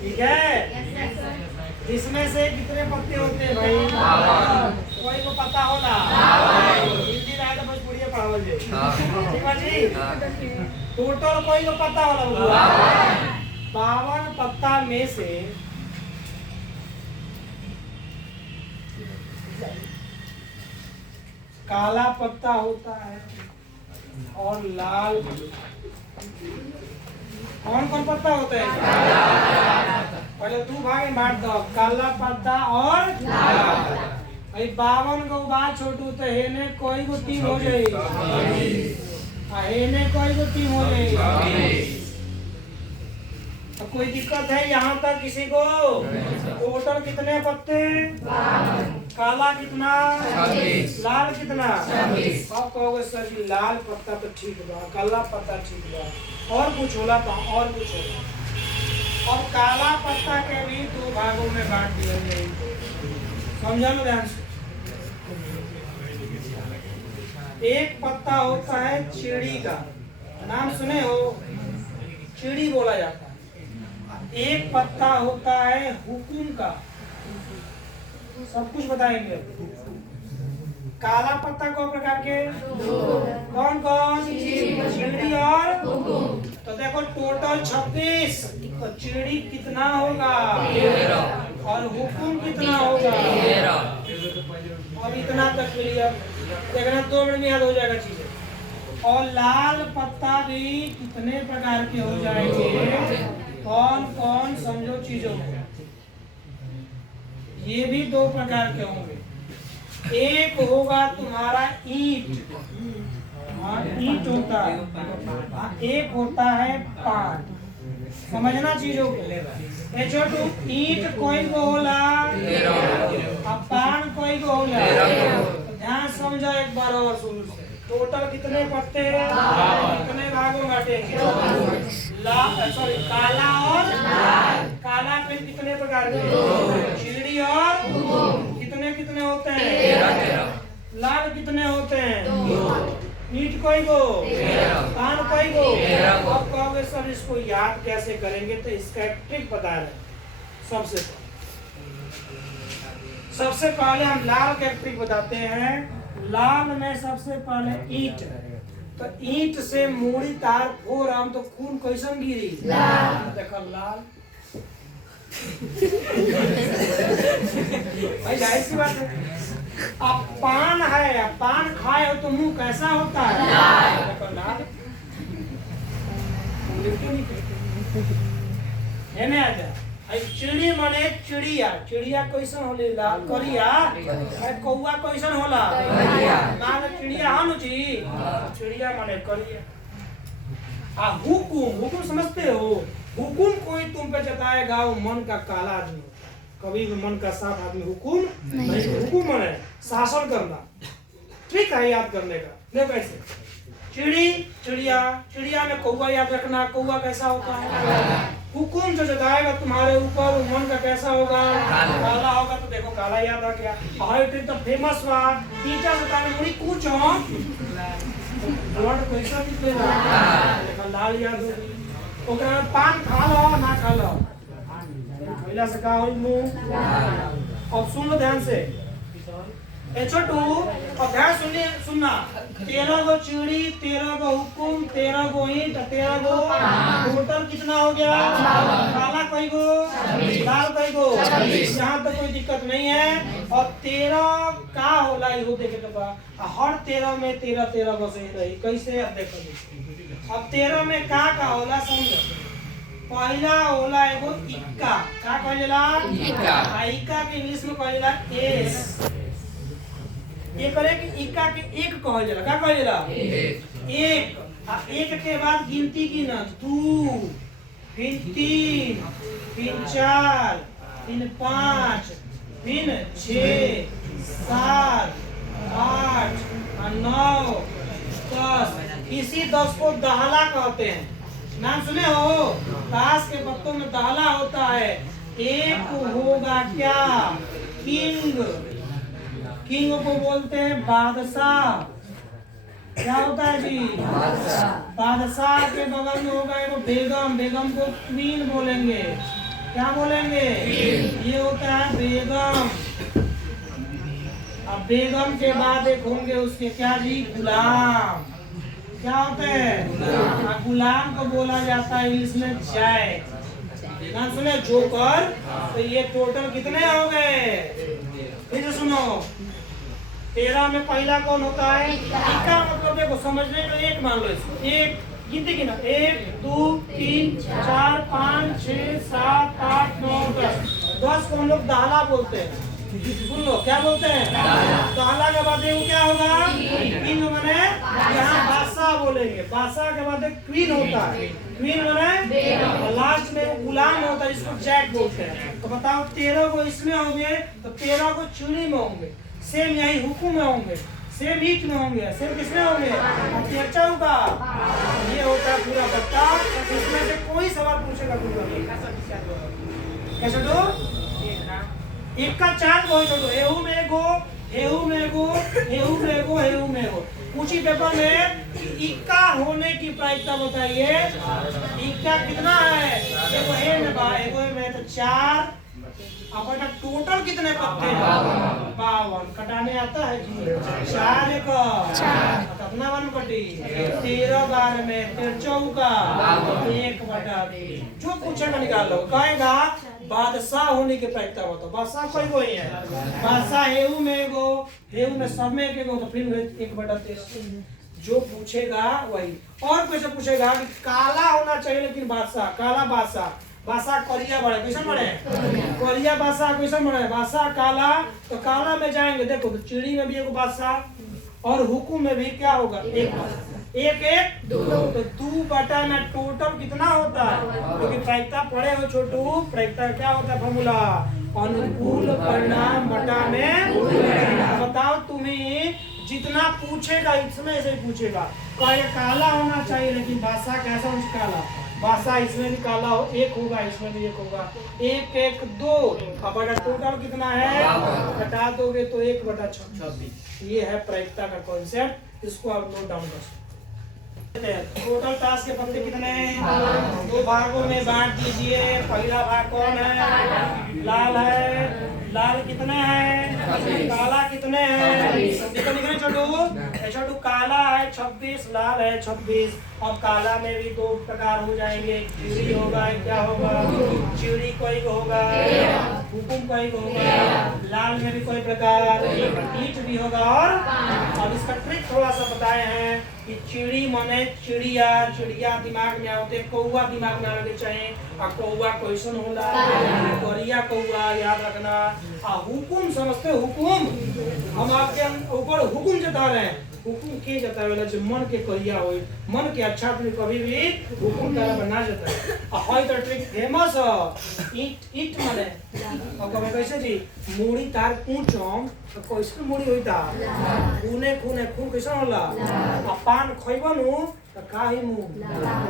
ठीक है। इसमें से कितने पत्ते होते हैं भाई? कोई को पता होला? हिंदी राय तो भोजपुरी पढ़ावल जाए। ठीक है जी। टोटल कोई को पता होला? 52 पत्ता में से काला पत्ता होता है और लाल। कौन कौन पत्ता होता है? पहले दो भाग में बांट दो, काला पत्ता और लाल। 52 को बात छोटू तो हेने कोई को 3 हो जाएगी, हेने कोई को 3 हो जाएगी। तो कोई दिक्कत है यहाँ तक किसी को? टोटल कितने पत्ते? काला कितना? लाल कितना? आप कहोगे सर जी लाल पत्ता तो ठीक बा, काला पत्ता ठीक बा, और कुछ होला तो और कुछ होला। और काला पत्ता के भी 2 भागों में बांट दिया गया। समझा लो ध्यान से। एक पत्ता होता है चिड़ी का, नाम सुने हो? चिड़ी बोला जाता है। एक पत्ता होता है हुकुम का, सब कुछ बताएंगे। काला पत्ता को प्रकार के कौन कौन? चिड़ी और हुकुम। तो देखो टोटल 26। तो चिड़ी कितना होगा और हुकुम कितना होगा? और इतना तक क्लियर। देखना 2 मिनट में याद हो जाएगा चीजें। और लाल पत्ता भी कितने प्रकार के हो जाएंगे? कौन कौन समझो चीजों को। ये भी 2 प्रकार के होंगे। एक होगा तुम्हारा ईंट, ईंट होता है। एक होता है पान। समझना चीजों को। ए छोटू ईंट कोई को होला, अब पान कोई को होला। ध्यान समझो एक बार और शुरू से। टोटल कितने पत्ते? कितने भागों में बांटेंगे? सॉरी काला और काला पे कितने प्रकार के? चिड़ी और कितने कितने होते हैं? लाल कितने होते हैं? ईंट कोई को, पान कोई को। अब कहोगे सर इसको याद कैसे करेंगे? तो इसका एक ट्रिक बता रहे। सबसे पहले हम लाल का एक ट्रिक बताते हैं। लाल में सबसे पहले ईंट, तो ईंट से मूड़ी तार फोर हम तो खून कैसन गिरी? देखो लाल। भाई जाहिर सी बात है। अब पान है, पान खाए हो तो मुंह कैसा होता है? देखो लाल। है ना? आजा चिड़ी माने चिड़िया, चिड़िया कैसन होले? लाल करिया। कौआ कैसन होला? मान चिड़िया हनु जी, चिड़िया माने करिया। हुकुम, हुकुम समझते हो? हुकुम कोई तुम पे जताएगा वो मन का काला आदमी, कभी भी मन का साफ आदमी हुकुम नहीं। हुकुम माने शासन करना। ठीक है याद करने का। देखो कैसे चिड़ी, चिड़िया, चिड़िया में कौआ याद रखना। कौआ कैसा होता है? हुकुम जो जताएगा तुम्हारे ऊपर मन का कैसा होगा? काला होगा। तो देखो काला याद आ गया। और एक तो फेमस बा ईटा बताने मुड़ी कुछ हो ब्लड कैसा निकलेगा? देखो लाल याद हो गई। ओकरा पान खा लो ना खा लो, पहला से का होई मुंह। अब सुन लो ध्यान से। ए छोटू अब ध्यान सुनना। 13 गो चिड़ी, 13 गो हुकुम, 13 गो ईंट, 13 गो टोटल कितना हो गया? काला कोई गो, लाल कोई गो। यहाँ तो कोई दिक्कत नहीं है। और 13 का होला इहो देखे तो बा। हर 13 में 13 गो सही रही। कैसे? अब देखो। अब 13 में का होला समझो। पहला होला एगो इक्का। का कहला? इक्का। इक्का के इंग्लिश में कहला एस। ये करे कि इक्का के एक कहल जाला। का कहल जाला? एक। एक के बाद गिनती की ना 2, फिर 3, फिर 4, फिर 5, फिर 6, 7, 8, 9, 10। इसी 10 को दहला कहते हैं। नाम सुने हो? ताश के पत्तों में दहला होता है। एक होगा क्या? किंग। किंग को बोलते हैं बादशाह। क्या होता है जी? बादशाह के बगल में होगा एगो बेगम। बेगम को क्वीन बोलेंगे। क्या बोलेंगे? ये होता है बेगम। अब बेगम के बाद एक होंगे उसके क्या जी? गुलाम। क्या होते हैं? गुलाम को बोला जाता है इंग्लिश में जैक। ना सुने जोकर। तो ये टोटल कितने हो गए? फिर सुनो, 13 में पहला कौन होता है? इक्का। मतलब देखो समझने में एक मान लो इसको, एक गिनती की ना, 1 2 3 4 5 6 7 8 9 10 को हम लोग दाला बोलते हैं। सुन लो क्या बोलते हैं? दाला के बाद वो क्या होगा? किंग माने यहाँ बादशाह बोलेंगे। बादशाह के बाद क्वीन होता है। क्वीन माने और लास्ट में वो गुलाम होता है जिसको जैक बोलते हैं। तो बताओ 13 को इसमें होंगे तो 13 को चुनी में होंगे, सेम यही हुकुम में होंगे, सेम ईट में होंगे, सेम किसमें होंगे? चर्चा होगा। ये होता है पूरा बट्टा। इसमें से कोई सवाल पूछेगा कैसे तो एक का 4 को छोड़ो, हेहू में गो, हेहू में गो, हेहू में गो, हेहू में गो। पूछी पेपर में इक्का होने की प्रायिकता बताइए। इक्का कितना है? देखो हे में बा, एगो में तो 4। अब बेटा टोटल कितने पत्ते हैं? 52। कटाने आता है जी? 4 एक अपना 1 कटी 13 बार में 13 चौका 1/3। जो पूछेगा निकाल लो। कहेगा बादशाह होने के प्रायिकता बताओ। बादशाह कोई है? बादशाह हेऊ में गो, हेऊ में सब में के गो तो फिर 1/23। जो पूछेगा वही। और कैसे पूछेगा कि काला होना चाहिए लेकिन बादशाह, काला बादशाह, बादशाह करिया बड़े कैसे बड़े? करिया बादशाह कैसे बड़े? बादशाह काला। तो काला में जाएंगे देखो तो चिड़ी में भी एक बादशाह और हुकुम में भी क्या होगा? एक 2। तो 2 बटा में टोटल कितना होता है? क्योंकि प्रायिकता पढ़े हो छोटू, प्रायिकता क्या होता है? फॉर्मूला अनुकूल परिणाम बटा में। बताओ तुम्हें जितना पूछेगा इसमें से पूछेगा। कहे काला होना चाहिए लेकिन बादशाह कैसा हो? काला। बादशाह इसमें भी काला हो, 1 होगा, इसमें भी 1 होगा। 1 1 2। अब बटा टोटल कितना है? घटा दोगे तो 1/26। ये है प्रायिकता का कॉन्सेप्ट। इसको आप नोट डाउन कर सकते। टोटल टास्क के पत्ते कितने हैं? 2 भागों में बांट दीजिए। पहला भाग कौन है? लाल है। लाल कितने हैं? काला कितने हैं? देखो लिखने छोटू काला है 26, लाल है 26। और काला में भी 2 प्रकार हो जाएंगे। चिड़ी होगा, क्या होगा? चिड़ी कोई होगा, हुकुम कोई होगा। लाल में भी कोई प्रकार, ईट भी होगा। और अब इसका ट्रिक थोड़ा सा बताए हैं कि चिड़ी माने चिड़िया। चिड़िया दिमाग में आते, कौवा दिमाग में आने चाहिए। और कौवा क्वेश्चन होला, करिया कौवा याद रखना। हुकुम समझते? हुकुम हम आपके ऊपर हुकुम जता रहे हैं। हुकुम के जतावेला जो मन के करिया होई, मन के अच्छा तुम कभी भी हुकुम तारा बना जाता है। होय तो ट्रिक फेमस है। ईट माने और कभी कैसे जी मूड़ी तार पूछम तो कैसे मूड़ी होइता? खूने खूने खून कैसे होला? पान खइबनु तो काहे मुंह?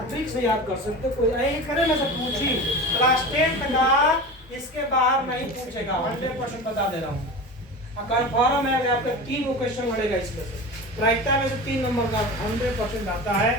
ट्रिक से याद कर सकते। कोई यही करे ना तो पूछी क्लास 10 तक इसके बाहर नहीं पूछेगा। 100% बता दे रहा हूँ। कन्फर्म है अगर आपका 3 क्वेश्चन मिलेगा इसमें से। प्रायिकता में से 3 नंबर का 100% आता है।